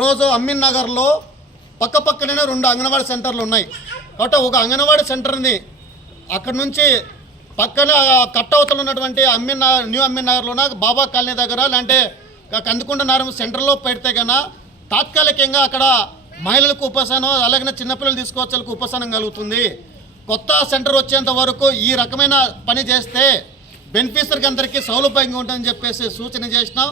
రోజు అమ్మిన్ నగర్లో పక్క పక్కనే రెండు అంగన్వాడీ సెంటర్లు ఉన్నాయి. కాబట్టి ఒక అంగన్వాడీ సెంటర్ని అక్కడ నుంచి పక్కన కట్టవతలు ఉన్నటువంటి అమ్మిన్ న్యూ అమ్మిన్ నగర్లోన బాబా కాలనీ దగ్గర లేదంటే కందుకుంట నారం సెంటర్లో పెడితే కన్నా తాత్కాలికంగా అక్కడ మహిళలకు ఉపశమనం అలాగే చిన్నపిల్లలు తీసుకోవచ్చులకు ఉపశమనం కలుగుతుంది. కొత్త సెంటర్ వచ్చేంత వరకు ఈ రకమైన పని చేస్తే బెనిఫిషరీకి అందరికీ సౌలభ్యంగా ఉంటుందని చెప్పేసి సూచన చేసినాం.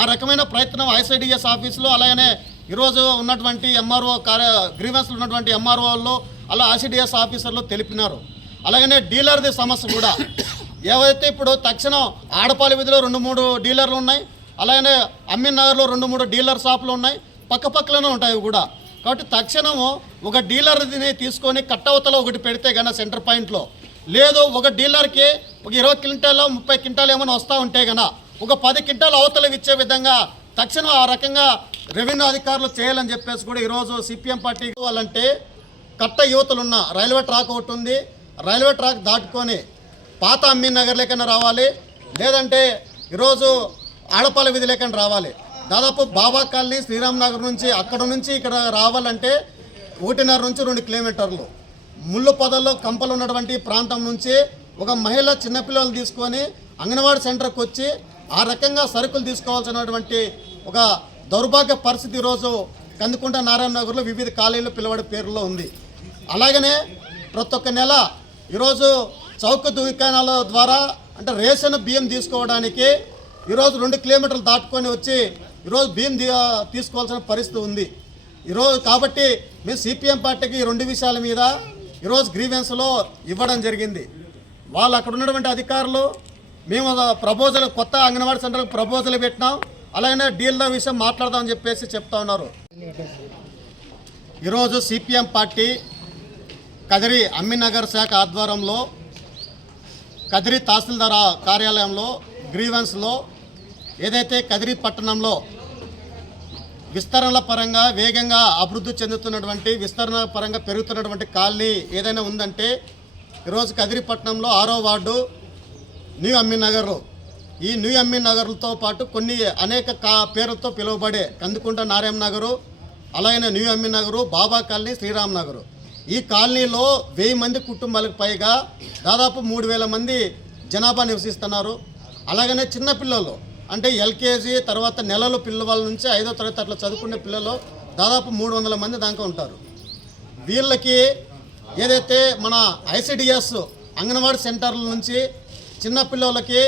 ఆ రకమైన ప్రయత్నం ఐసీడిఎస్ ఆఫీసులో అలాగనే ఈరోజు ఉన్నటువంటి ఎంఆర్ఓ కార్య గ్రీవెన్స్లో ఉన్నటువంటి ఎంఆర్ఓల్లో అలా ఐసీడిఎస్ ఆఫీసర్లు తెలిపినారు. అలాగనే డీలర్ది సమస్య కూడా. ఏవైతే ఇప్పుడు తక్షణం ఆడపాలి వీధిలో రెండు మూడు డీలర్లు ఉన్నాయి అలాగనే అమీన్ నగర్లో రెండు మూడు డీలర్ షాపులు ఉన్నాయి పక్క పక్కలోనే ఉంటాయి కూడా. కాబట్టి తక్షణము ఒక డీలర్ని తీసుకొని కట్టవతలో ఒకటి పెడితే గన సెంటర్ పాయింట్లో లేదు ఒక డీలర్కి ఒక ఇరవై క్వింటాలు ముప్పై క్వింటాలు ఏమైనా వస్తూ ఉంటే గన ఒక పది క్వింటాలు అవతల ఇచ్చే విధంగా తక్షణం ఆ రకంగా రెవెన్యూ అధికారులు చేయాలని చెప్పేసి కూడా ఈరోజు సిపిఎం పార్టీ వాళ్ళంటే కట్ట యువతలున్న రైల్వే ట్రాక్ ఒకటి ఉంది. రైల్వే ట్రాక్ దాటుకొని పాత అమ్మీన్ నగర్ లేకన్నా రావాలి. లేదంటే ఈరోజు ఆడపాల వీధి లేకుండా రావాలి. దాదాపు బాబా కాలనీ శ్రీరామ్ నగర్ నుంచి అక్కడ నుంచి ఇక్కడ రావాలంటే ఒకటిన్నర నుంచి రెండు కిలోమీటర్లు. ముళ్ళు పొదల్లో కంపలు ఉన్నటువంటి ప్రాంతం నుంచి ఒక మహిళ చిన్నపిల్లలు తీసుకొని అంగన్వాడీ సెంటర్కి వచ్చి ఆ రకంగా సరుకులు తీసుకోవాల్సినటువంటి ఒక దౌర్భాగ్య పరిస్థితి ఈరోజు కందుకుంట నారాయణ నగర్లో వివిధ కాలేజీలు పిల్లవాడి పేరులో ఉంది. అలాగనే ప్రతి ఒక్క నెల ఈరోజు చౌక దుకాణాల ద్వారా అంటే రేషన్ బియ్యం తీసుకోవడానికి ఈరోజు రెండు కిలోమీటర్లు దాటుకొని వచ్చి ఈరోజు బియ్యం తీసుకోవాల్సిన పరిస్థితి ఉంది. ఈరోజు కాబట్టి మేము సిపిఎం పార్టీకి రెండు విషయాల మీద ఈరోజు గ్రీవెన్స్లో ఇవ్వడం జరిగింది. వాళ్ళు అక్కడ ఉన్నటువంటి అధికారులు మేము ప్రపోజల్ కొత్త అంగన్వాడీ సెంటర్కి ప్రపోజల్ పెట్టినాం. అలాగనే డీల్లో విషయం మాట్లాడదామని చెప్పేసి చెప్తా ఉన్నారు. ఈరోజు సిపిఎం పార్టీ కదిరి అమ్మినగర్ శాఖ ఆధ్వర్యంలో కదిరి తహసీల్దార్ కార్యాలయంలో గ్రీవెన్స్లో ఏదైతే కదిరి పట్టణంలో విస్తరణల పరంగా వేగంగా అభివృద్ధి చెందుతున్నటువంటి విస్తరణ పరంగా పెరుగుతున్నటువంటి కాలనీ ఏదైనా ఉందంటే ఈరోజు కదిరిపట్నంలో ఆరో వార్డు న్యూ అమ్మి నగర్ ఈ న్యూ అమ్మి నగర్లతో పాటు కొన్ని అనేక కా పేర్లతో పిలువబడే కందుకుంట నారాయణ నగరు అలాగే న్యూ అమ్మి నగరు బాబా కాలనీ శ్రీరామ్ నగరు. ఈ కాలనీలో వెయ్యి మంది కుటుంబాలకు పైగా దాదాపు మూడు వేల మంది జనాభా నివసిస్తున్నారు. అలాగనే చిన్న పిల్లలు అంటే ఎల్కేజీ తర్వాత నెలలు పిల్లవాళ్ళ నుంచి ఐదో తరగతి అట్లా చదువుకునే పిల్లలు దాదాపు మూడు వందల మంది దాకా ఉంటారు. వీళ్ళకి ఏదైతే మన ఐసిడిఎస్ అంగన్వాడీ సెంటర్ల నుంచి చిన్న పిల్లలకి